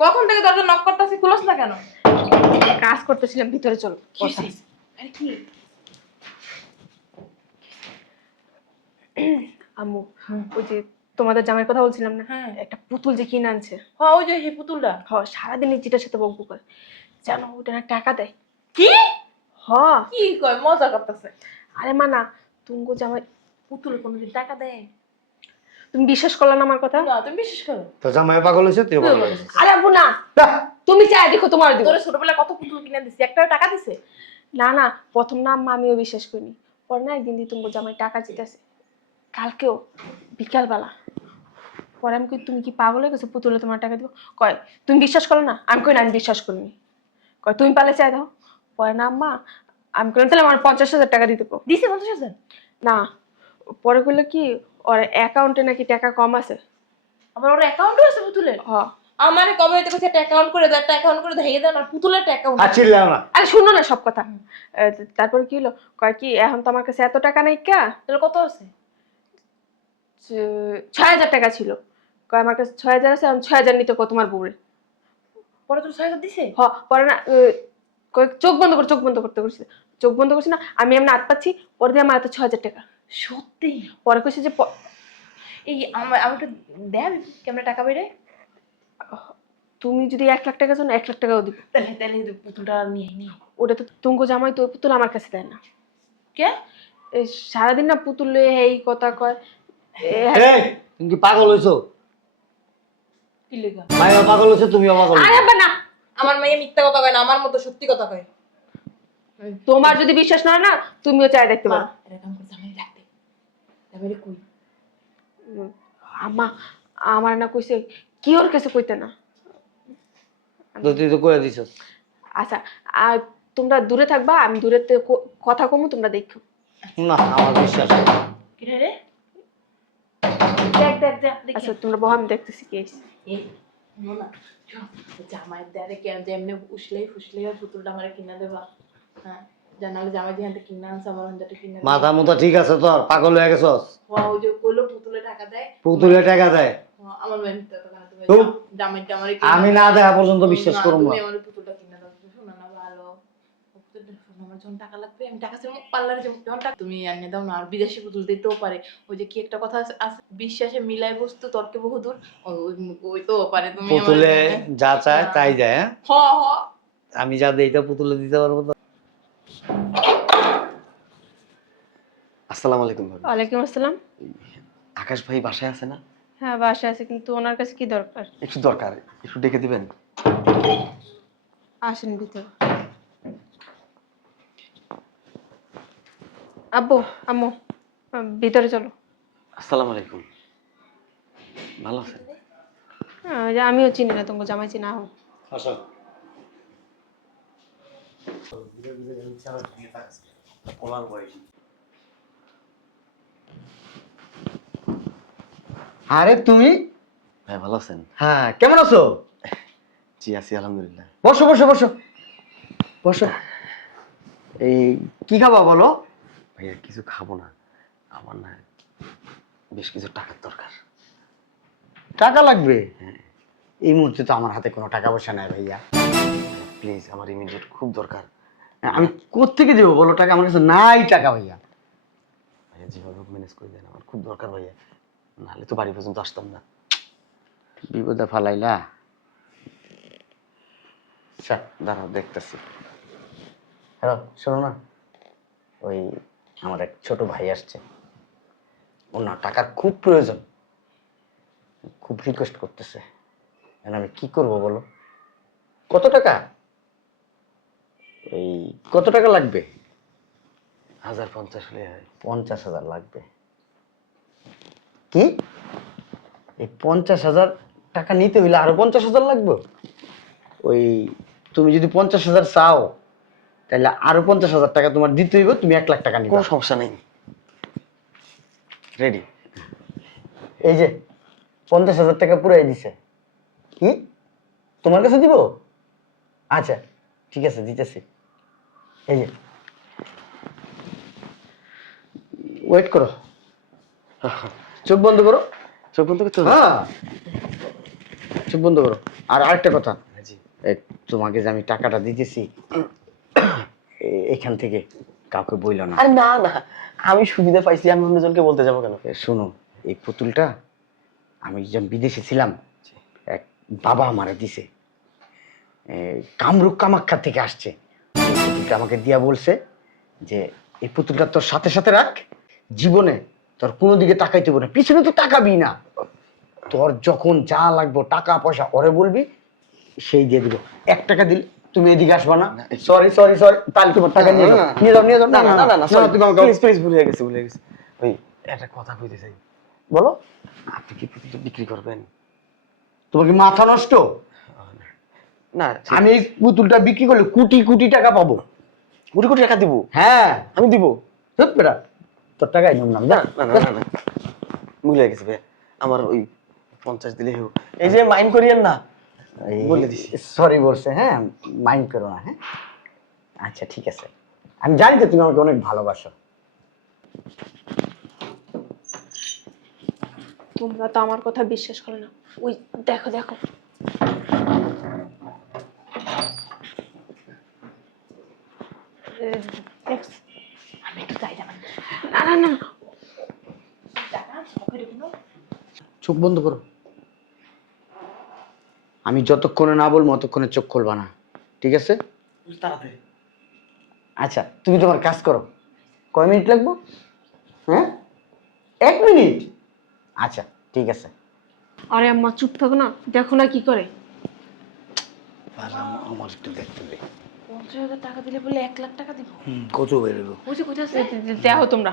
কখন থেকে দরজা নক করতেছি, খুলছ না কেন? কাজ করতেছিলাম, ভিতরে চলো। আরে কি? আম্মু, ওই যে তোমাদের জামাইয়ের কথা বলছিলাম না, হ্যাঁ। একটা পুতুল যে কিনে আনছে। হ্যাঁ, ওই যে সেই পুতুলটা। সারাদিন এই যেটার সাথে বকবক করে, জানো ওটা না টাকা দেয়। কি হ কি কয়? মজা করতেছে। আরে মা না, তুমি জামাই পুতুল কোনোদিন টাকা দেয়? তুমি বিশ্বাস করলে না আমার কথা? না, তুমি বিশ্বাস করো? তো জামাই পাগল হয়েছে, তুই পাগল হয়েছিস। আরে আব্বু না, তুমি চাই দেখো তোমার দিব। তোরে ছোটবেলায় কত পুতুল কিনে দিছি, একটা টাকা দিছে? না না, প্রথম না আম্মা আমিও বিশ্বাস করিনি, পরে না একদিন দিয়ে তুমি জামাই টাকা জিতেছে, কালকেও বিকালবেলা। পরে আমি কই তুমি কি পাগল হয়ে গেছো, পুতুলে তোমার টাকা দিব? কয় তুমি বিশ্বাস করো না? আমি কই না আমি বিশ্বাস করিনি। কয় তুমি পালে চাই দাও। পরে না আম্মা আমি কইলাম তাহলে আমার 50,000 টাকা দিতে কো। দিছে 50,000? না, পরে কইলো কি ওর অ্যাকাউন্টে নাকি টাকা কম আছে। আবার ওর অ্যাকাউন্টও আছে পুতুলের? হ আমারে কবে হইতে কইছে একটা অ্যাকাউন্ট করে দাও, একটা অ্যাকাউন্ট করে ভেঙে দাও না, পুতুলের একটা অ্যাকাউন্ট। আর চিল্লাও না। আরে শুনো না সব কথা। তারপরে কি হলো, কয় কি এখন তো আমার কাছে এত টাকা নাই কা। তাহলে কত আছে? 6,000 টাকা ছিল। কয় আমার কাছে 6,000 আছে, এখন 6,000 নিতে কো তোমার বউরে। পরে তোর 6,000 দিছে? পরে না কয় চোখ বন্ধ করে চোখ বন্ধ করতে করছে, চোখ বন্ধ করছি না আমি এমনি হাত পাচ্ছি, পরে দিয়ে আমার হাতে 6,000 টাকা। সত্যি? পরে কইছে যে এই আমাকে দেন কেমনে টাকা বেড়ে? তুমি যদি 1,00,000 টাকা চাও না 1,00,000 টাকাও দিব। তাহলে তাহলে পুতুলটা নিয়ে নি। ওটা তো তুঙ্গ জামাই, তো পুতুল আমার কাছে দেয় না। কে? এই সারাদিন না পুতুল লয়ে এই কথা কয়। এই তুমি কি পাগল হইছো? কি লেগা? মাইয়া পাগল হইছে, তুমিও পাগল হইছো। আরে না, আমার মেয়ে মিথ্যা কথা কয় না, আমার মতো সত্যি কথা কয়। তোমার যদি বিশ্বাস না হয় না তুমিও চাই দেখতে মা, পারো। এরকম করে জামাই রাখতে। জামাইরে কই? আম্মা আমার না কইছে কি ওর কাছে কইতে না। তো তুই তো কয়ে দিছস। আচ্ছা, আর তোমরা দূরে থাকবা, আমি দূরে কথা কমু, তোমরা দেখো। না, আমার বিশ্বাস হয় না। কি রে রে? দেখ দেখ দেখ দেখি। আচ্ছা তোমরা বহ, আমি দেখতেছি কি হইছে। এই মোনা, জামাইয়ের দ্বারে কেন যে এমনি উসলেই ফুসলেই আর পুতুলটা আমারে কিনা দেবা? হ্যাঁ, জানালে জামাই দিয়ে হাতে কিনা আনছে, আমার হাতে কিনা দেবা। মাথা মুথা ঠিক আছে তোর? পাগল হয়ে গেছস? ওই যে কইলো পুতুলে টাকা দেয়। পুতুলে টাকা দেয়? আমার মেয়ে মিথ্যা কথা না, তুমি ধুর। জামাইটা আমারে আমি না দেখা পর্যন্ত বিশ্বাস করব না। তুমি আমার পুতুলটা কিনা দাও, শোনা না ভালো। পুতুলটা শোনো, আমার যখন টাকা লাগবে আমি টাকা চাইবো, পার্লারে যাবো, যখন টাকা তুমি এনে দাও না। আর বিদেশি পুতুল দিতেও পারে। ওই যে কি একটা কথা আছে, বিশ্বাসে মিলাই বস্তু তর্কে বহুদূর। ওই তো পারে। তুমি পুতুলে যা চায় তাই দেয়। হ্যাঁ, হ হ। আমি যা দেই এটা পুতুলে দিতে পারবো তো? আসসালামু আলাইকুম ভাবি। ওয়ালাইকুম আসসালাম। আকাশ ভাই বাসায় আছে না? হ্যাঁ বাসায় আছে, কিন্তু ওনার কাছে কি দরকার? একটু দরকার, একটু ডেকে দিবেন। আসেন ভিতরে। আব্বু আম্মু ভিতরে চলো। আসসালামু আলাইকুম। ভালো আছেন? ওই যে আমিও চিনি না, তোমাকে জামাই চিনা হোক। আসো। আরে তুমি? ভাই ভালো আছেন? হ্যাঁ, কেমন আছো? জি আছি আলহামদুলিল্লাহ। বসো বসো বসো বসো। এই কি খাবা বলো? ভাইয়া কিছু খাবো না, আমার না বেশ কিছু টাকার দরকার। টাকা লাগবে? এই মুহূর্তে তো আমার হাতে কোনো টাকা পয়সা নাই ভাইয়া। প্লিজ, আমার ইমিডিয়েট খুব দরকার। আমি কোত্থেকে দেবো বলো টাকা? আমার কাছে নাই টাকা ভাইয়া। ভাইয়া যেভাবে ম্যানেজ করে দেন, আমার খুব দরকার ভাইয়া, নাহলে তো বাড়ি পর্যন্ত আসতাম না। বিপদে ফালাইলা। আচ্ছা দাঁড়াও দেখতেছি। হ্যালো, শোনো না, ওই আমার এক ছোট ভাই আসছে, ওনার টাকার খুব প্রয়োজন, খুব রিকোয়েস্ট করতেছে। এখন আমি কি করব বলো? কত টাকা? এই কত টাকা লাগবে? 1050 হলে হয়। 50,000 লাগবে। কি? এই 50,000 টাকা নিতে হইলে আরো 50,000 লাগবে? ওই তুমি যদি 50,000 চাও তাহলে আরো 50,000 টাকা তোমার দিতে হইব, তুমি 1,00,000 টাকা নিবে। কোনো সমস্যা নেই, রেডি। এই যে 50,000 টাকা পুরাই দিছে। কি তোমার কাছে দিব? আচ্ছা ঠিক আছে, দিতেছি। এই যে ওয়েট করো, চোখ বন্ধ করো। চোখ বন্ধ করতে হবে? হ্যাঁ, চোখ বন্ধ করো। আর আরেকটা কথা, হ্যাঁ জি। তোমাকে যে আমি টাকাটা দিতেছি এখান থেকে কাউকে বইল না। আরে না না, আমি সুবিধা পাইছি, আমি অন্যজনকে বলতে যাবো কেন? শোনো, এই পুতুলটা আমি যখন বিদেশে ছিলাম এক বাবা আমারে দিছে, কামরূপ কামাখ্যা থেকে আসছে। এই পুতুলটা আমাকে দিয়া বলছে যে এই পুতুলটা তোর সাথে সাথে রাখ, জীবনে তোর কোনো দিকে তাকাইতে হবে না, পিছনে তো তাকাবি না, তোর যখন যা লাগবে টাকা পয়সা ওরে বলবি, সেই দিয়ে দিব। 1 টাকা দিলে তুমি এদিকে আসবা না। সরি সরি সরি, তাহলে তোমার টাকা নিয়ে যাও, নিয়ে যাও, নিয়ে যাও। না না না না, তুমি আমাকে প্লিজ প্লিজ, ভুলে গেছি ভুলে গেছি। ওই একটা কথা কইতে চাই। বলো। আপনি কি পুতুলটা বিক্রি করবেন? তোমার কি মাথা নষ্ট? না, আমি এই পুতুলটা বিক্রি করলে কোটি কোটি টাকা পাবো। কোটি কোটি টাকা দিব? হ্যাঁ, আমি দিব। চুপ বেটা, তোর টাকাই নিলাম না, যা। না না না না, ভুলে গেছি ভাই, আমার ওই 50 দিলে হেউ। এই যে মাইন্ড করিয়েন না, বলে দিছি। সরি বলছে, হ্যাঁ মাইন্ড করো না। হ্যাঁ আচ্ছা ঠিক আছে, আমি জানি তো তুমি আমাকে অনেক ভালোবাসো। তোমরা তো আমার কথা বিশ্বাস করো না। ওই দেখো দেখো, দেখছ? আমি একটু যাই জামাই। না না না, টাকা শখের কোনো চোখ বন্ধ করো, আমি যতক্ষণে না বলবো ততক্ষণে চোখ খুলবা না, ঠিক আছে? তাড়াতাড়ি। আচ্ছা তুমি তোমার কাজ করো। কয় মিনিট লাগবে? হ্যাঁ 1 মিনিট, আচ্ছা ঠিক আছে। আরে আম্মা চুপ থাকো না, দেখো না কি করে। আমার একটু দেখতে দে। 50,000 টাকা দিলে বলে 1 লাখ টাকা দিব। কত বেরোলো? ওই যে কইতাছে দেখো তোমরা,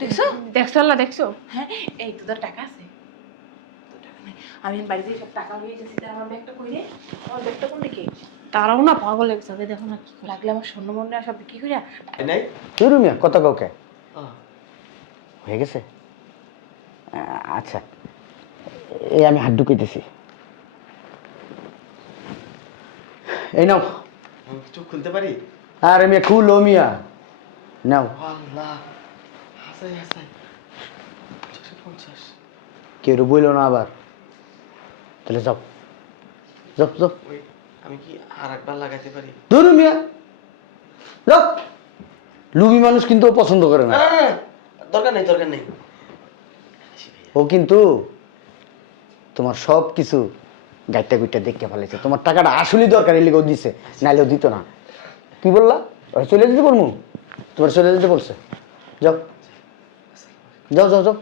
দেখছো? দেখছো আল্লাহ, দেখছো? হ্যাঁ, এই তোদের টাকা আছে? তোর টাকা নাই। আমি বাড়িতে সব টাকা হয়ে গেছি, আমার ব্যাগটা কই রে? আমার ব্যাগটা কোন দিকে? তারাও না পাগল হয়ে গেছে, দেখো না কি করে। লাগলে আমার স্বর্ণ মন্দির সব বিক্রি করিয়া নাই? তুই রুমিয়া কত কাউকে হয়ে গেছে? আচ্ছা এই আমি হাত ঢুকাইতেছি, এই নাও। আমি চোখ খুলতে পারি? আরে মিয়া খুলো মিয়া, নাও। আল্লাহ, হাসাই হাসাই 50। কেউ বইল না আবার, তাহলে যাও যাও যাও। ওই আমি কি আর একবার লাগাইতে পারি? ধরু মিয়া যাও, লুবি মানুষ কিন্তু ও পছন্দ করে না। না না না, দরকার নেই দরকার নেই। ও কিন্তু তোমার সব কিছু গাইটা গুইটা দেখতে ফেলেছে, তোমার টাকাটা আসলেই দরকার, এর লিগেও দিছে, নাইলেও দিত না। কি বললা? ওই চলে যেতে বলবো, তোমার চলে যেতে বলছে, যাও যাও যাও যাও।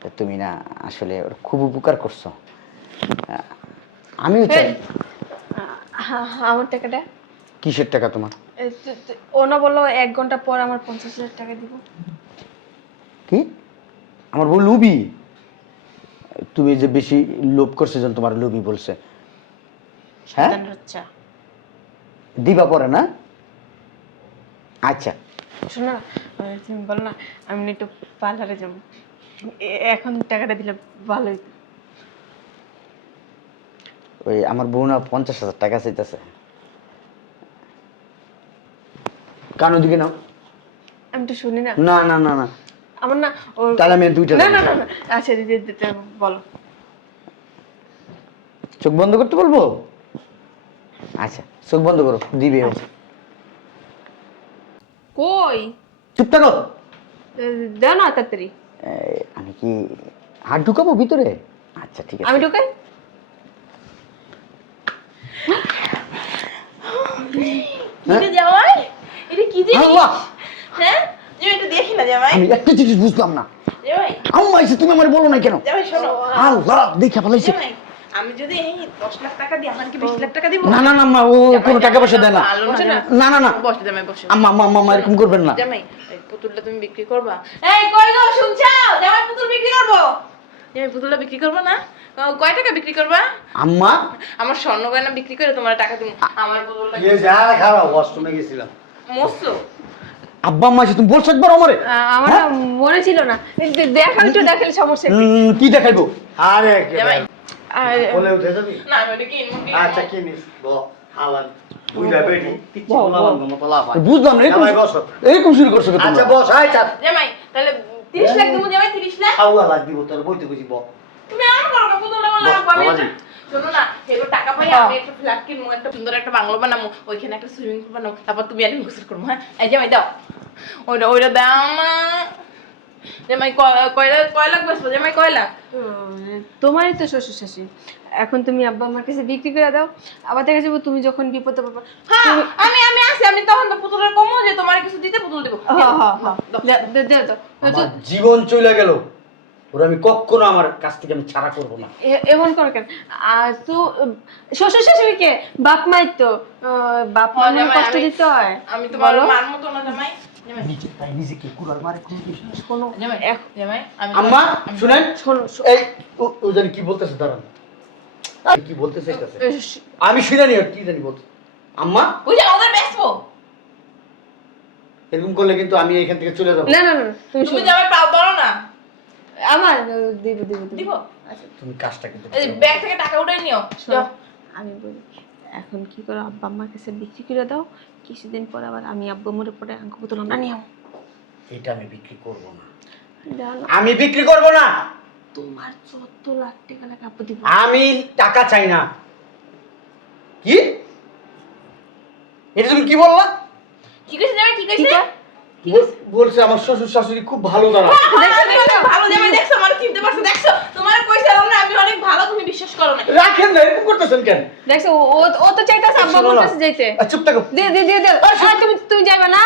তা তুমি না আসলে ওর খুব উপকার করছো, আমিও চাই। আমার টাকাটা কিসের টাকা তোমার? ও না বললো 1 ঘন্টা পর আমার 50,000 টাকা দিব। কি? আমার বউ লুবি? তুমি যে বেশি লোভ করছে যেন তোমার লুবি বলছে, হ্যাঁ আচ্ছা দিবা পরে না? আচ্ছা শোনো না, তুমি বলো না আমি না একটু পার্লারে যাবো, এখন টাকাটা দিলে ভালো হইতো। ওই আমার বউ না 50,000 টাকা চাইতেছে। কান ওদিকে নাও। আমি তো শুনি না। না না না না, আমার না তাহলে আমি 2টা না না না না, আচ্ছা দিদি বলো। চোখ বন্ধ করতে বলবো? আচ্ছা চোখ বন্ধ করো, দিবে ও। কই চুপ থাকো। দাও না তাড়াতাড়ি। আমি কি হাত ঢুকাবো ভিতরে? আচ্ছা ঠিক আছে। আমি ঢুকাই? কি জামাই? এটা কি জিনিস? আল্লাহ, হ্যাঁ, যে একটু দেখি না জামাই। আমি একটা জিনিস বুঝলাম না। জামাই, আম্মা এসে তুমি আমার বলো না কেন? জামাই শোনো। আল্লাহ দেখে ফেলাইছে। জামাই, আমি যদি এই 10 লাখ টাকা দিই, আমাকে 20 লাখ টাকা দিব? না না না আম্মা, ও কোনো টাকা পয়সা দেয় না। ভালো না, না না না বসে জামাই বসে। আম্মা আম্মা আম্মা এরকম করবেন না। জামাই, এই পুতুলটা তুমি বিক্রি করবা? এই কই গো, শুনছো? জামাই পুতুল বিক্রি করব। জামাই পুতুলটা বিক্রি করবা না? কয় টাকা বিক্রি করবা? আম্মা আমার স্বর্ণ গয়না বিক্রি করে তোমার টাকা দিব। আমার পুতুলটা খারাপ ওয়াশরুমে গেছিলাম। মস্ত। আব্বা আম্মা এসে তুমি বলছো একবার আমারে? আমার না মনে ছিল না, দেখা একটু দেখালে সমস্যা কি? কি দেখাইবো? আরে জামাই, বলে উঠে যাবি? না আমি ওটা কিনবো। আচ্ছা কিনিস বল হালাল বুইড়া বেটি পিচ্চি বলাম মতো লাফায়। বুঝলাম না, এরকম শুরু করছো কেন তোমরা? আচ্ছা বস, আয় চাপ। জামাই, তাহলে 30 লাখ দেবো জামাই, 30 লাখ। খাওয়া লাগ দিব তোর বইতে বুঝিব। তুমি আমার করো না, পুতুলটা বললে বাহ, আমি বাবাজি। শোনো না, এগুলো টাকা পাই আমি একটা ফ্ল্যাট কিনবো, একটা সুন্দর একটা বাংলো বানাবো, ওইখানে একটা সুইমিং পুল বানাবো, তারপর তুমি আর আমি গোসল করবো। হ্যাঁ, এই জামাই দাও, ওইটা দাও না জামাই। কয় লাখ বেচবো জামাই, কয় লাখ? তোমারই তো শ্বশুর শাশুড়ি, এখন তুমি আব্বা আমার কাছে বিক্রি করে দাও, আবার দেখা যাবো তুমি যখন বিপদে পড়বা। হ্যাঁ, আমি আছি, আমি তখন তো পুতুলের কমো যে তোমার কিছু দিতে পুতুল দেবো। হ্যাঁ হ্যাঁ হ্যাঁ, দাও দাও। আমার জীবন চলে গেল, ওরা আমি কখনো আমার কাছ থেকে আমি ছাড়া করব না। এমন করো কেন? আর তো শ্বশুর শাশুড়িকে বাপ মাই তো, বাপ মা হ্যাঁ, জামাই, কষ্ট দিতে হয়। আমি তোমার বলো। মার মতো না জামাই। জামাই, নিজে তাই নিজেকে কুড়াল মারে কোন কিছু। শোনো জামাই, জামাই, আমি আম্মা শুনেন, শোনো এই ও জানি কি বলতেছে, দাঁড়ান কি বলতে চাইতেছে আমি শুনে নি, কি জানি বলতে। আম্মা ওই যে ওদের বেচবো। এরকম করলে কিন্তু আমি এখান থেকে চলে যাবো। না না না, তুমি তুমি শোনো। জামাই পাও পারো না। আমার দিব দিব দিব। দিব? আচ্ছা তুমি কাজটা কিন্তু এই ব্যাগ থেকে টাকা উঠাই নিও। শোনো, আমি বলি এখন কি করো, আব্বা আম্মার কাছে বিক্রি করে দাও, কিছুদিন পর আবার আমি আব্বু মরে পড়ে আঙ্কু পুতুল আমরা নিও। এটা আমি বিক্রি করব না, দাও না। আমি বিক্রি করব না। তোমার 14 লাখ টাকা লাগে আব্বু দিব। আমি টাকা চাই না। কি এটা তুমি কি বললা? কি কইছে জামাই, কি কইছে? বলছে আমার শ্বশুর শাশুড়ি খুব ভালো দাঁড়া। দেখছো দেখছো, ভালো জামাই দেখছো, আমার চিনতে পারছো, দেখছো তোমার কইছিলাম না আমি অনেক ভালো, তুমি বিশ্বাস করো না। রাখেন না, এরকম করতেছেন কেন? দেখছো ও তো চাইতাছে আব্বা শোনো আমার না। কাছে যাইতে। চুপ থাকো। দে দে দে দে। আর তুমি যাবে না?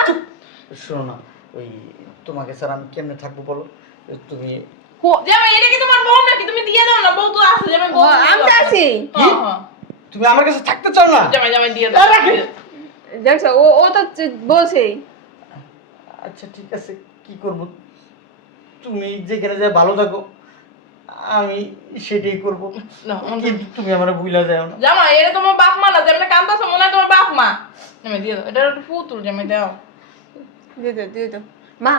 শোনো না, ওই তোমাকে স্যার আমি কেমনে থাকবো বলো? তুমি জামাই এটা কি তোমার বউ নাকি? তুমি দিয়ে দাও না, বউ তো আছে জামাই, বউ দিয়ে আমি তো দাও। আছি। হ্যাঁ, হ্যাঁ। তুমি আমার কাছে থাকতে চাও না? জামাই জামাই দিয়ে দাও। রাখেন। দেখছো ও তো বলছেই। আচ্ছা ঠিক আছে, কি করব? তুমি যেখানে যায় ভালো থাকো, আমি সেটাই করব। না, কিন্তু তুমি আমার ভুলা যাও না। জামাই এটা তোমার বাপ মা না, যেমন কান্দাছো মনে হয় তোমার বাপ মা। জামাই দিয়ে দাও, এটা একটা পুতুল, জামাই দাও। দিয়ে দাও মা,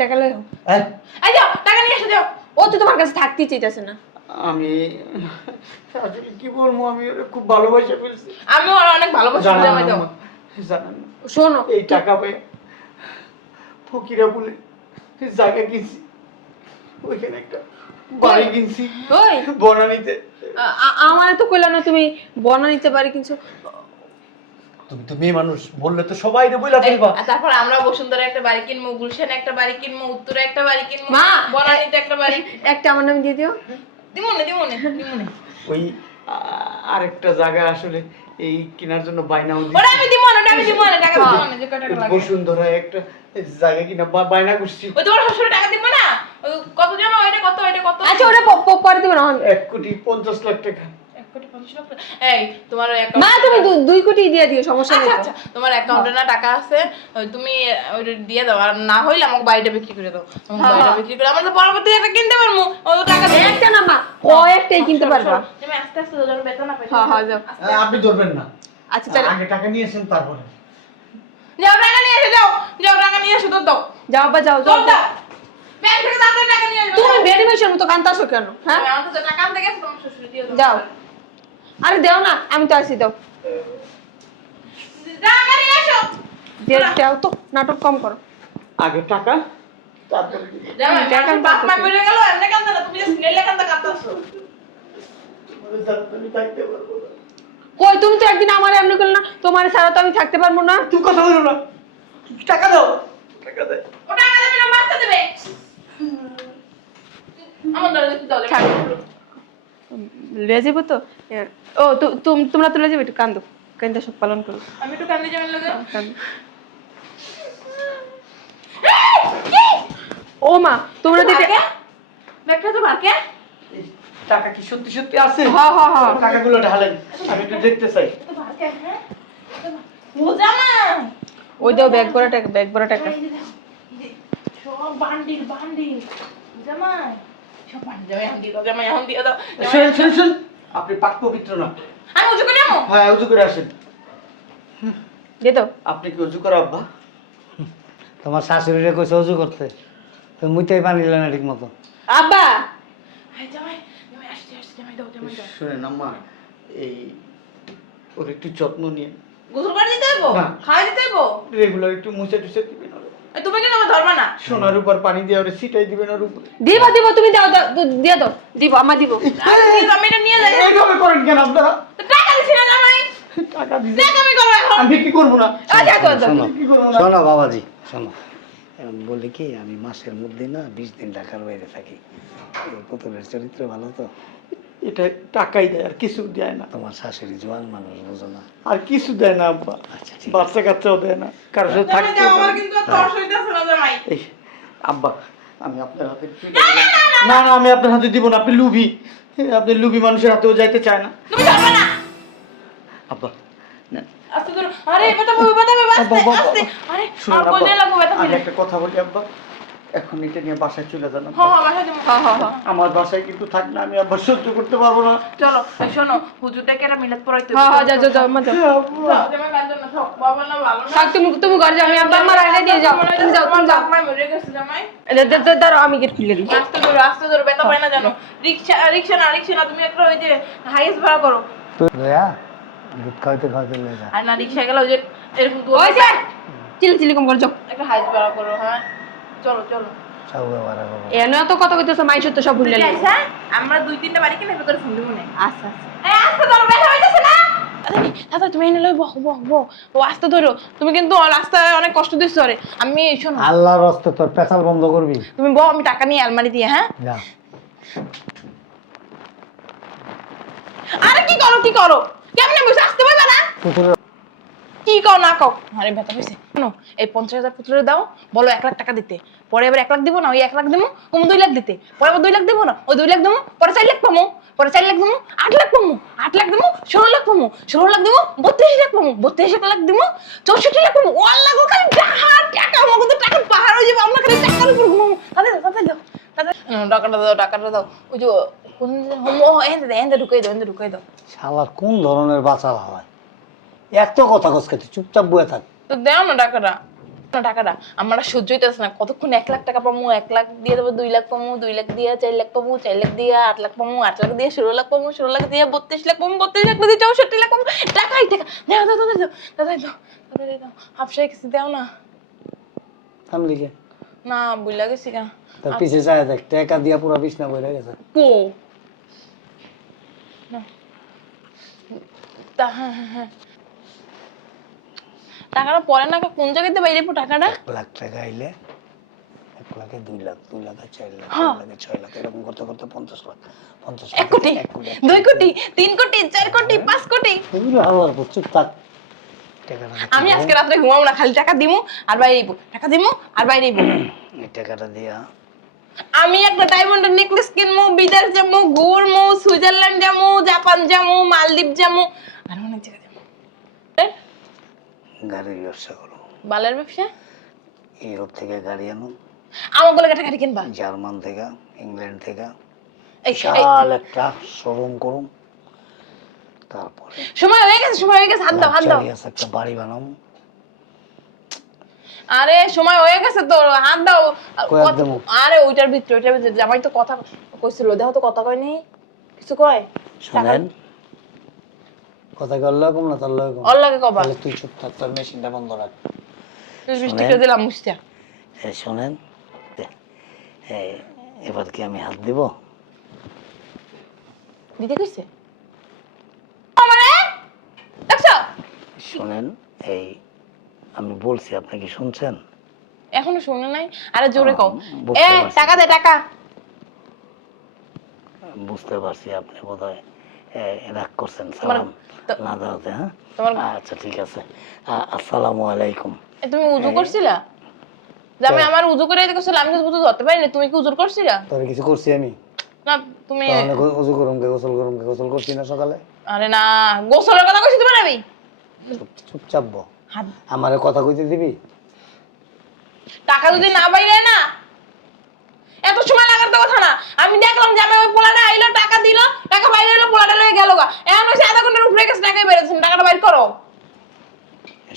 টাকা লই হোক। হ্যাঁ, এই যাও টাকা নিয়ে এসে দাও। ও তো তোমার কাছে থাকতেই চাইতেছে না। আমি আসলে কি বলবো, আমি ওরে খুব ভালোবাসা ফেলছি। আমিও ওর অনেক ভালোবাসি, জানেন জামাই না দাও। আম্মা, জানেন না, শোনো এই টাকা পেয়ে ফকিরা বলে জায়গা কিনছি, ওইখানে একটা বাড়ি কিনছি ওই বনানীতে। আমার তো কইলা না তুমি বনা নিতে পারি কিন্তু তুমি তো মেয়ে মানুষ, বললে তো সবাই রে বইলা ফেলবা। আর তারপর আমরা বসুন্ধরা একটা বাড়ি কিনবো, গুলশানে একটা বাড়ি কিনবো, উত্তরে একটা বাড়ি কিনবো, মা! বনানীতে একটা বাড়ি। একটা আমার নামে দিয়ে দিও। দিমনে দিমনে দিমনে ওই আরেকটা জায়গা আসলে এই কেনার জন্য বাইনাও ওটা আমি দিমনে, ওটা আমি দিমনে, টাকা দিমনে, যে কয় টাকা লাগে। বসুন্ধরা একটা জায়গা কিনা বায়না করছি, ওই তোমার শ্বশুর টাকা দিবে না? ওই কত জানো, এটা কত, এটা কত? আচ্ছা ওটা পরে দিবে না। 1,50,00,000 টাকা। 1,50,00,000 টাকা। এই তোমার মা তুমি 2 কোটি দিয়ে দিও, সমস্যা নেই। আচ্ছা আচ্ছা, তোমার অ্যাকাউন্টে না টাকা আছে, ওই তুমি ওইটা দিয়ে দাও, আর না হইলে আমাকে বাড়িটা বিক্রি করে দাও। আমাকে হ্যাঁ, বাড়িটা হ্যাঁ। বিক্রি করে আমরা তো পরবর্তী একটা কিনতে পারবো, ও টাকা দিয়ে। একটা না মা, ও একটাই কিনতে পারবা। তুমি আস্তে আস্তে যেন বেতন না পাই। হ্যাঁ হ্যাঁ যাও। আপনি ধরবেন না, আচ্ছা চলো আগে টাকা নিয়েছেন তারপরে। যাও টাকা নিয়ে এসে যাও, যাও টাকা নিয়ে এসে দাও। যাও বা যাও দাও যাও। দাও, ব্যাংক থেকে তাড়াতাড়ি টাকা নিয়ে আসবে। তুমি বেডি মেশিনের মতো কান্তাছো কেন? হ্যাঁ আমার তো টাকা আনতে গেছে, তোমার শ্বশুর দিয়ে দাও। যাও। আরে দাও না, আমি তো আসি, দাও টাকা নিয়ে এসো। দাও তো, নাটক কম করো। আগে টাকা তারপরে যাও, টাকা আমার বাপ মা বেড়ে গেল, এমনি কান্দে না, তুমি যে স্নেলে কান্দা কাঁদতাছো। আমি থাকতে পারবো না। কই তুমি তো একদিন আমার এমনি করলে না, তোমার ছাড়া তো আমি থাকতে পারবো না। তুই কথা বলো না, টাকা দাও, টাকা দে। ও টাকা দেবে না, বাচ্চা দেবে। আমার দরজা একটু দাও, থাক। লয়ে যাবো তো? ও তোমরা তো লয়ে যাবে, একটু কান্দো, কান্দা সব পালন করো। আমি একটু কান্দি যাবেন লাগে। কান্দো। ও মা তোমরা দিতে ভাগ্যে? ব্যাগটা তো ভাগ্যে? এই টাকা কি সত্যি সত্যি আছে? হ্যাঁ হ্যাঁ হ্যাঁ। টাকাগুলো ঢালেন, আমি একটু দেখতে চাই। তো ভাগ্যে, হ্যাঁ? ও জামা। ওই দাও ব্যাগ ভরা টাকা, ব্যাগ ভরা টাকা। এই যে দাও, এই যে, সব বান্ডিল বান্ডিল। জামাই, সব বান্ডিল, জামাই এখন দিয়ে দাও, জামাই এখন দিয়ে দাও। জামাই, শুনুন শুনুন শুনুন, আপনি পাক পবিত্র না। আমি উঁচু করে যাবো? হ্যাঁ, উজু করে আসেন। দে দাও। আপনি কি উজু করো আব্বা? তোমার শাশুড়িরে কইছে উজু করতে, তো মুইতেই পানি দিলে না ঠিক মতো। আব্বা এই জামাই, জামাই আসছে আসছে, জামাই দাও, জামাই দাও। শুনেন আম্মা, এই ওর একটু যত্ন নিয়ে গোসল করে দিতে হইব? না। খাওয়াই দিতে হইব? রেগুলার একটু মুছে টুছে দিবেন ওরে। এই তুমি কিন্তু আমার ধরবা না। সোনার উপর পানি দিয়ে ওরে ছিটাই দিবেন ওর উপরে। দিব দিব, তুমি দাও দাও, দিয়ে দাও, দিব আমার দিব। আরে দিদি, আমি এটা নিয়ে যাই। এইভাবে করেন কেন আপনারা? টাকা দিছি না জামাই, টাকা দিছে টাকা আমি করবো এখন। আমি কি করবো না? আচ্ছা তো শোনো কি করবো না? শোনো বাবাজি শোনো, বলি কি আমি মাসের মধ্যে না 20 দিন ঢাকার বাইরে থাকি। এই পুতুলের চরিত্র ভালো তো, এটা টাকাই দেয় আর কিছু দেয় না। তোমার শাশুড়ি জোয়ান মানুষ, বুঝো না। আর কিছু দেয় না আব্বা। আচ্ছা ঠিক আছে। বাচ্চা কাচ্চাও দেয় না, কারোর সাথে জামাই থাকতে দাও, আমার কিন্তু আর তর সইতাছে না জামাই। এই আব্বা, আমি আপনার হাতে তুলে দিলাম। না না, আমি আপনার হাতে দিব না, আপনি লুভি। আপনি লুভি মানুষের হাতেও যাইতে চায় না। তুমি ধরবা না। আব্বা নেন। আস্তে ধরো। আরে ব্যথা পাবে, ব্যথা পাবে, আস্তে আব্বা, আস্তে। আরে শুনুন আর আব্বা, কোনে লাগবে ব্যথা আমি পেলে। একটা কথা বলি আব্বা, এখন এটা নিয়ে বাসায় চলে যান আব্বা। হ্যাঁ হ্যাঁ, বাসা যাবো। হ্যাঁ হ্যাঁ হ্যাঁ। আমার বাসায় কিন্তু থাক না, আমি আব্বা সহ্য করতে পারবো না। চলো, এই শোনো, হুজুরটাকে একটা মিলাদ পড়াইতে হবে। হ্যাঁ হ্যাঁ, যাও যাও যাও, মা যাও। যাও, জামাই কাঁদো না, থাক, বাবা না ভালো না। থাক, তুমি ঘরে যাও, আমি আব্বা আমার আগে দিয়ে যাও, তুমি যাও, তুমি যাও। জামাই মরে গেছে জামাই। দাঁড়াও, আমি গেট খুলে দিই। আস্তে ধরো, ব্যথা পায় না জানো। রিক্সা না, তুমি একটা ওই যে হাইস ভাড়া করো। লয়া দুধ খাইতে খাইতে লয়ে যা। আর না রিক্সা গেলে ওই যে এরকম ওই যে চিলি চিলি কম করে যাও। একটা হাইস ভাড়া করো। হ্যাঁ চলো চলো। চাও বাবা বাবা। এনে তো কথা কইতেছ, মাইশ তো সব ভুলে তুই গেল। আইসা, আমরা 2-3টা বাড়ি কিনে ভেতরে ফোন দেবো না। আচ্ছা আচ্ছা। এই আস্তে ধরো, ব্যথা হইতেছে না। দাদা তুমি এনে লই, বহ বহ বহ, ও আস্তে ধরো। তুমি কিন্তু রাস্তায় অনেক কষ্ট দিচ্ছ রে। আমি শোনো, আল্লাহর রাস্তে তোর পেছাল বন্ধ করবি। তুমি বহ, আমি টাকা নিয়ে আলমারি দিয়ে। হ্যাঁ, যা। আরে কি করো কেমনে বসে আসতে পারবে না? পুতুলের কি কও না কও? আরে ব্যথা হইছে। শোনো, এই 50,000 পুতুলের দাও, বলো 1 লাখ টাকা দিতে। পরে আবার 1 লাখ দিব না, ওই 1 লাখ দেবো, কম 2 লাখ দিতে। পরে আবার 2 লাখ দেবো না, ওই 2 লাখ দেবো, পরে 4 লাখ পাবো, পরে 4 লাখ দেবো, 8 লাখ পাবো, 8 লাখ দেবো, 16 লাখ পাবো, 16 লাখ দেবো, 32 লাখ পাবো, 32 লাখ দেবো, 64 লাখ পাবো। ওয়াল্লাহ গো, খালি টাকা টাকা, আমার তো টাকার পাহাড় হয়ে যাবে, আমরা খালি টাকার উপর ঘুমাবো। তাদের দাও, টাকাটা দাও। ওই যে কোন এনে ঢুকাই দাও। শালার কোন ধরনের বাঁচা হয়? এত কথা কস তুই চুপচাপ বয়ে থাক। তো দাও না টাকাটা, টাকাটা আমার সহ্য হইতেছে না। কতক্ষণ 1 লাখ টাকা পাবো, 1 লাখ দিয়ে দেবো, 2 লাখ পাবো, 2 লাখ দিয়ে 4 লাখ পাবো, 4 লাখ দিয়ে 8 লাখ পাবো, 8 লাখ দিয়ে 16 লাখ পাবো, 16 লাখ দিয়ে 32 লাখ পাবো, 32 লাখ দিয়ে 64 লাখ পাবো। টাকাই টাকা, দাও দাও দাও দাও দাদা দাও, দাদা দাও, হাফসাই কিছু দাও না। থামলি কে? না বুঝলা গেছি কেন তার পিছে যায় দেখ, টাকা দিয়া পুরো বিছনা বইরা গেছে। কো না হ্যাঁ হ্যাঁ হ্যাঁ, টাকাটা পরে না, কোন জায়গাতে বাইরে টাকাটা? 1 লাখ টাকা আইলে 1 লাখে 2 লাখ, 2 লাখে 4 লাখ, হ্যাঁ। 4 লাখে 6 লাখ, এরকম করতে করতে 50 লাখ, 50 1 কোটি, 2 কোটি, 3 কোটি, 4 কোটি, 5 কোটি। এগুলো আবার চুপ থাক। টাকাটা আমি আজকে রাত্রে ঘুমাবো না, খালি টাকা দিমু আর বাইরে টাকা দিমু আর বাইরে এই টাকাটা দিয়া আমি একটা ডায়মন্ডের নেকলেস কিনবো, বিদেশ যাবো, ঘুরবো, সুইজারল্যান্ড যাবো, জাপান যাবো, মালদ্বীপ যাবো, আর অনেক জায়গা যাবো। গাড়ির ব্যবসা করো। বালের ব্যবসা? ইউরোপ থেকে গাড়ি আনো, আমার গলা কাটা গাড়ি কিনবা? জার্মান থেকে, ইংল্যান্ড থেকে, এই বিশাল একটা শোরুম করুম। তারপরে সময় হয়ে গেছে, হাত দাও, হাত দাও। luxurious একটা বাড়ি বানাবো। আরে সময় হয়ে গেছে তো, হাত দাও। কই হাত দেবো? আরে ওইটার ভিতরে জামাই তো কথা কইছিল, দেখো তো কথা কয়নি, কিছু কয়? শোনেন, কথা কি আল্লাহ কম না তার আল্লাহ কম? ওর লাগে কবা, তাহলে তুই চুপ থাক, তোর মেশিনটা বন্ধ রাখ। 20 টাকা দিলাম মুস্তা। শোনেন, এবার কি আমি হাত দিব? দিতে কইছে আমারে দেখছো? শোনেন, এই আমি বলছি, আপনি কি শুনছেন? এখনো শুনে নাই? আরে জোরে কও। বুঝতে পারছি। টাকা দে, টাকা। বুঝতে পারছি আপনি বোধহয় রাগ করছেন তোমার- সালাম না দেওয়াতে। হ্যাঁ তোমার আচ্ছা ঠিক আছে। আসসালামু আলাইকুম। তুমি উযু করছিলা? জামাই আমার উযু করে দিতে কইছিল, আমি তো উযু ধরতে পারি না, তুমি কি উযু করছিলা? তোর কিছু করছি আমি? না তুমি, তাহলে ওযু করুম কে, গোসল করছি না সকালে? আরে না, গোসলের কথা কইছি তোমার আমি। চুপচাপ বল, হাত আমারে কথা কইতে দিবি? টাকা যদি না বাইরে না, এত সময় লাগার তো কথা না। আমি দেখলাম যে আমি ওই পোলাটা আইলো, টাকা দিল, টাকা বাইরে এলো, পোলাটা লয়ে গেল গা। এখন হইছে আধা ঘন্টার উপরে গেছে, টাকাই বেরোচ্ছে, টাকাটা বাইর করো।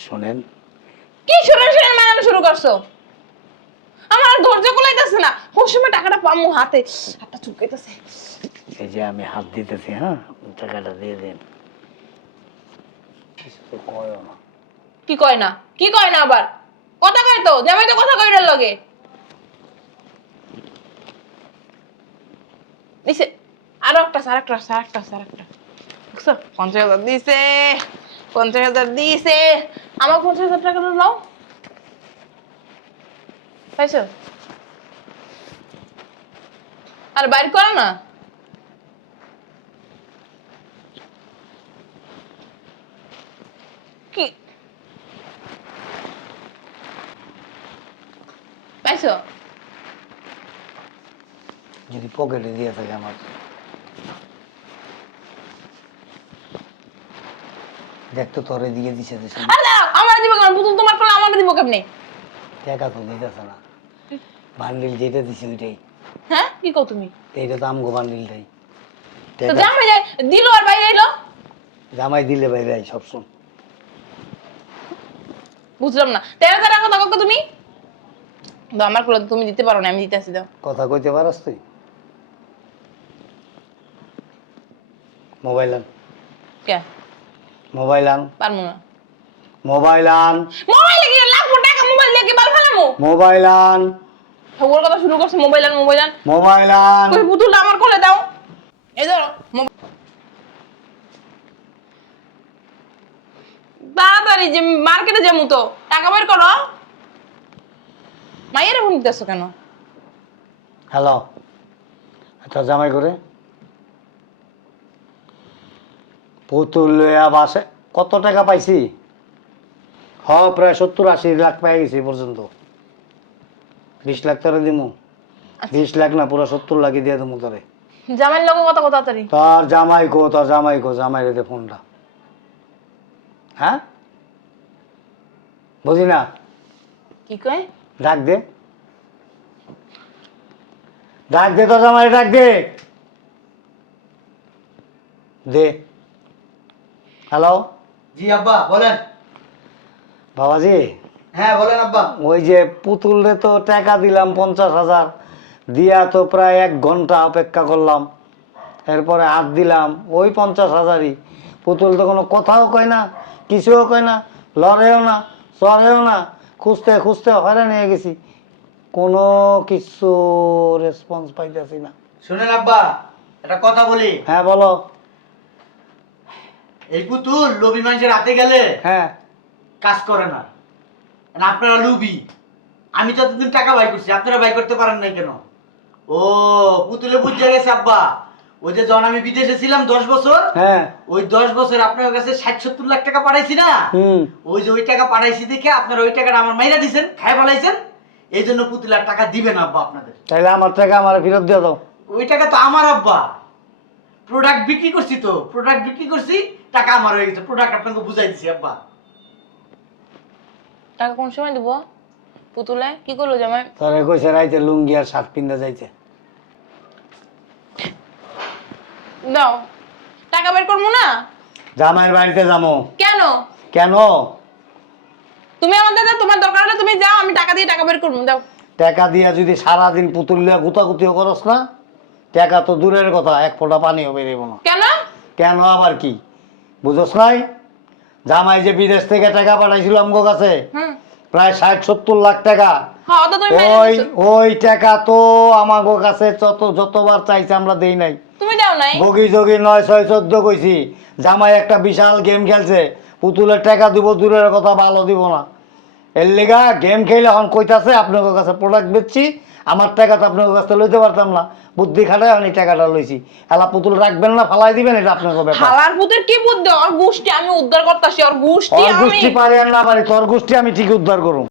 শোনেন, কি শুনে মানানো শুরু করছো? আমার আর ধৈর্য কুলাইতেছে না, কোন সময় টাকাটা পামু হাতে, হাতটা চুলকাইতেছে। এই যে আমি হাত দিতেছি, হ্যাঁ টাকাটা দিয়ে দিন। কিছু তো কয়ও না। কি কয় না, কি কয় না আবার? কথা কয় তো জামাই তো কথা কইরার লগে দিছে আরো একটা বুঝছো 50,000 দিছে 50,000 দিছে আমার 50,000 টাকা নাও পাইছো আর বাইর করো না কি পাইছো যদি পকেটে দিয়ে থাকে আমার দেখতো তোরে দিয়ে দিছে যে সব আরে আমার দিব কেন পুতুল তোমার কোলে আমার দিব কেমনে টাকা তো দিতেছে না বান্ডিল যেটা দিছে ওইটাই হ্যাঁ কি কও তুমি এইটা তো আমগো বান্ডিলটাই তো জামাই যাই দিল আর বাইরে এলো জামাই দিলে বাইরে আই সব শুন বুঝলাম না 13,000 কথা কও তুমি দাও আমার কোলে তুমি দিতে পারো না আমি দিতে আসি দাও কথা কইতে পারস তুই মোবাইল আন কে মোবাইল আন পারমু না মোবাইল আন মোবাইলে কি লাগবো টাকা মোবাইল দিয়ে কি বাল ফেলামু মোবাইল আন ওর কথা শুরু করছে মোবাইল আন মোবাইল আন কই পুতুলটা আমার কোলে দাও এই ধরো তাড়াতাড়ি যে মার্কেটে যামু তো টাকা বের করো মায়ের ফোন দিতেছো কেন হ্যালো আচ্ছা জামাই করে পুতুল লইয়া বাসে কত টাকা পাইছি প্রায় 70-80 লাখ পাই গেছি পর্যন্ত 20 লাখ তোরে দিমু 20 লাখ না পুরো 70 লাখই দিয়ে দেবো তোরে জামাইয়ের লগে কথা তাড়াতাড়ি তোর জামাই জামাই রে দে ফোনটা হ্যাঁ বুঝি না কি কয় ডাক দে তোর জামাই ডাক দে দে হ্যালো জি আব্বা বলেন। বাবাজি হ্যাঁ বলেন আব্বা। ওই যে পুতুল রে তো টাকা দিলাম 50,000 দিয়া তো প্রায় 1 ঘন্টা অপেক্ষা করলাম এরপরে হাত দিলাম ওই 50,000ই পুতুল তো কোনো কথাও কয় না কিছুও কয় না লড়েও না চড়েও না খুঁজতে হয়রান হয়ে গেছি কোনো কিছু রেসপন্স পাইতেছি না। শুনেন আব্বা একটা কথা বলি। হ্যাঁ বলো। এই পুতুল লোভী মানুষের হাতে গেলে হ্যাঁ কাজ করে না। আর আপনারা লুবি, আমি যতদিন টাকা বাই করছি আপনারা বাই করতে পারেন নাই কেন? ও পুতুলে বুঝে গেছে আব্বা, ওই যে যখন আমি বিদেশে ছিলাম 10 বছর, হ্যাঁ ওই 10 বছর আপনার কাছে 60-70 লাখ টাকা পাঠাইছি না, ওই যে ওই টাকা পাঠাইছি দেখে আপনারা ওই টাকাটা আমার মাইরা দিছেন, খায় ফেলাইছেন, এই জন্য পুতুল আর টাকা দিবেন আব্বা আপনাদের। তাহলে আমার টাকা আমার ফেরত দিয়ে দাও। ওই টাকা তো আমার আব্বা, প্রোডাক্ট বিক্রি করছি তো, প্রোডাক্ট বিক্রি করছি, টাকা আমার হয়ে গেছে, প্রোডাক্ট আপনাকে বুঝাই দিছি আব্বা। টাকা কোন সময় দেবো? পুতুলে কি করলো জামাই? তোরে কইছে রাইতে লুঙ্গি আর শার্ট পিন্দা যাইতে। দাও টাকা বের করবো না। জামাইয়ের বাড়িতে যাবো। কেন? কেন? তুমি আমাদের দাও, তোমার দরকার হলে তুমি যাও, আমি টাকা দিয়ে টাকা বের করবো। দাও টাকা দিয়া যদি সারাদিন পুতুল লিয়া গুতাগুতিও করস না, টাকা তো দূরের কথা, 1 ফোঁটা পানিও বেরোবো না। কেন? কেন আবার কি বুঝোস নাই? জামাই যে বিদেশ থেকে টাকা পাঠাইছিল আমগো কাছে প্রায় 60-70 লাখ টাকা, হ্যাঁ তো তুমি ওই টাকা তো আমাগো কাছে যতবার চাইছে আমরা দেই নাই। তুমি দাও নাই। বগি যোগী 9-6-14 কইছি। জামাই একটা বিশাল গেম খেলছে, পুতুলের টাকা দিব দূরের কথা, ভালো দিব না। এর লেগা গেম খেলে এখন কইতাছে আপনার কাছে প্রোডাক্ট বেচছি, আমার টাকা তো আপনার কাছে লইতে পারতাম না, বুদ্ধি খাটায় আমি টাকাটা লইছি। এলা পুতুল রাখবেন না ফালাই দিবেন, এটা আপনার ব্যাপার। হালার পুতের কি বুদ্ধি? ওর গোষ্ঠী আমি উদ্ধার করতেছি, ওর গোষ্ঠী গোষ্ঠী পারে আর না পারে, তোর গোষ্ঠী আমি ঠিক উদ্ধার করুম।